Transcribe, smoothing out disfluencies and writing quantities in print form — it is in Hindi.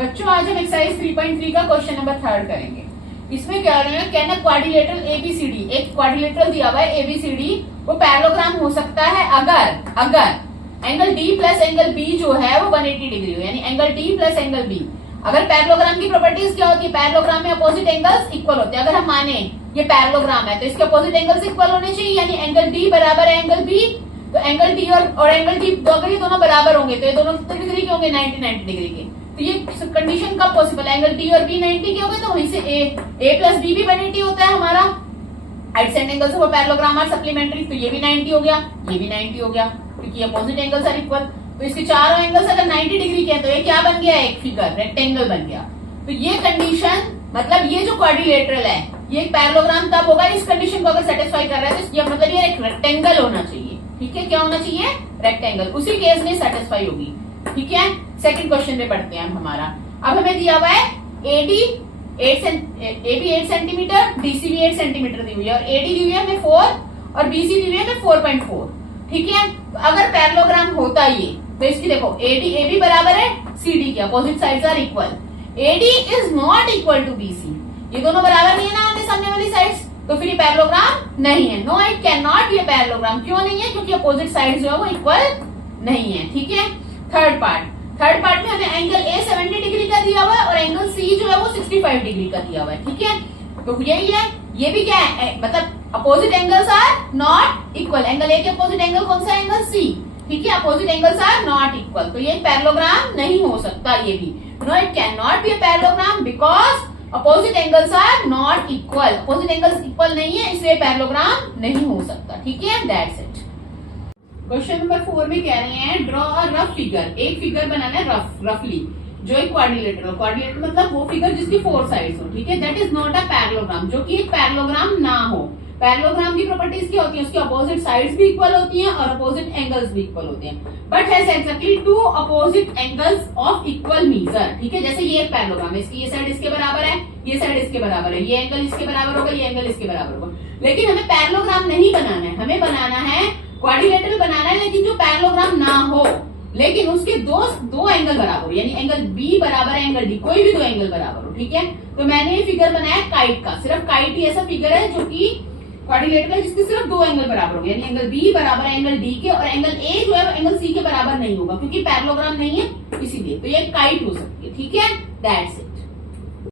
बच्चों आज हम एक्सरसाइज 3.3 का क्वेश्चन नंबर 3 करेंगे। इसमें क्या रहे हैं, कैन अ क्वाड्रिलेटरल एबीसीडी, एक क्वाड्रिलेटरल दिया हुआ है एबीसीडी, वो पैरेललोग्राम हो सकता है अगर angle D plus angle B जो है वो 180 डिग्री हो, यानी angle D plus angle B. अगर पैरेललोग्राम की प्रॉपर्टीज क्या होती है, पैरेललोग्राम में अपोजिट एंगल्स इक्वल होते हैं। अगर हम माने ये पैरेललोग्राम है तो इसके अपोजिट एंगल्स इक्वल होने चाहिए, यानी एंगल डी बराबर है एंगल बी, तो एंगल डी और एंगल डी अगर ये दोनों बराबर होंगे तो ये दोनों कितने डिग्री के होंगे, 90 डिग्री के। तो ये कंडीशन कब पॉसिबल है, एंगल डी और बी 90 के हो गए तो वहीं से ए प्लस बी भी 180 होता है हमारा। Adjacent angles of parallelogram are supplementary, तो ये भी 90 हो गया, ये भी 90 हो गया, क्योंकि अपोजिट एंगल्स आर इक्वल। तो इसके चारों एंगल्स अगर 90 डिग्री के हैं तो ये क्या बन गया, एक फिगर रेक्टेंगल बन गया। तो ये कंडीशन मतलब ये जो क्वाड्रिलेटरल है ये एक पैरेललोग्राम तब होगा, इस कंडीशन को अगर सेटिस्फाई कर रहा है तो मतलब ये एक रेक्टेंगल होना चाहिए। ठीक है, क्या होना चाहिए, रेक्टेंगल। उसी केस में सेटिस्फाई होगी। ठीक है, सेकंड क्वेश्चन पे पढ़ते हैं हम हमारा। अब हमें दिया हुआ है एडी 8 सेंटीमीटर, डीसी भी 8 सेंटीमीटर दी हुई है, और एडी दी हुई है हमें 4 और बीसी दी हुई है हमें 4.4। ठीक है, तो अगर पैरेललोग्राम होता ये तो इसकी देखो एबी बराबर है सीडी के, opposite sides are equal. AD is not equal to BC, ये दोनों बराबर नहीं है ना आमने सामने वाली साइड्स, तो फिर ये पैरेललोग्राम नहीं है। No, it can not be a parallelogram. क्यों नहीं है, क्योंकि अपोजिट साइड्स जो है वो इक्वल नहीं है। ठीक है, थर्ड पार्ट में हमें एंगल ए 70 डिग्री का दिया हुआ है और एंगल सी जो है वो 65 डिग्री का दिया हुआ है। ठीक है, तो यही है, ये भी क्या है, मतलब opposite angles are not equal. Angle A के अपोजिट एंगल कौन सा, एंगल सी। ठीक है, opposite angles are not equal, तो ये पैरेललोग्राम नहीं हो सकता। ये भी no, it can not be a parallelogram because opposite angles are not equal. Opposite angles equal नहीं है, इसलिए पैरेललोग्राम नहीं हो सकता। ठीक है, दैट्स इट। क्वेश्चन नंबर 4 में कह रहे हैं ड्रॉ अ रफ फिगर, एक फिगर बनाना है रफली जो एक क्वाड्रिलेटरल मतलब वो फिगर जिसकी 4 साइड्स हो। ठीक है, that is not a parallelogram, जो कि एक पैरेललोग्राम ना हो। पैरेललोग्राम की प्रॉपर्टीज क्या होती है, उसकी अपोजिट साइड्स भी इक्वल होती हैं और अपोजिट एंगल्स भी इक्वल होते हैं, but has exactly 2 opposite angles of equal major. ठीक है, जैसे ये एक पैरेललोग्राम है, इसकी ये साइड इसके बराबर है, ये साइड इसके बराबर है, ये एंगल इसके बराबर होगा, ये एंगल इसके बराबर होगा। लेकिन हमें पैरेललोग्राम नहीं बनाना है, हमें बनाना है क्वाड्रिलेटरल बनाना है, लेकिन जो पैरेललोग्राम ना हो, लेकिन उसके दो एंगल बराबर हो, यानी एंगल बी बराबर है एंगल डी, कोई भी 2 एंगल बराबर हो। ठीक है, तो मैंने ये फिगर बनाया काइट का, सिर्फ काइट ही ऐसा फिगर है जो कि क्वाड्रिलेटरल है जिसके सिर्फ 2 एंगल बराबर होंगे, यानी एंगल बी बराबर है एंगल डी के, और एंगल ए जो है वो एंगल सी के बराबर नहीं होगा, क्योंकि पैरेललोग्राम नहीं है इसीलिए। तो ये काइट हो सकती है। ठीक है, दैट्स इट।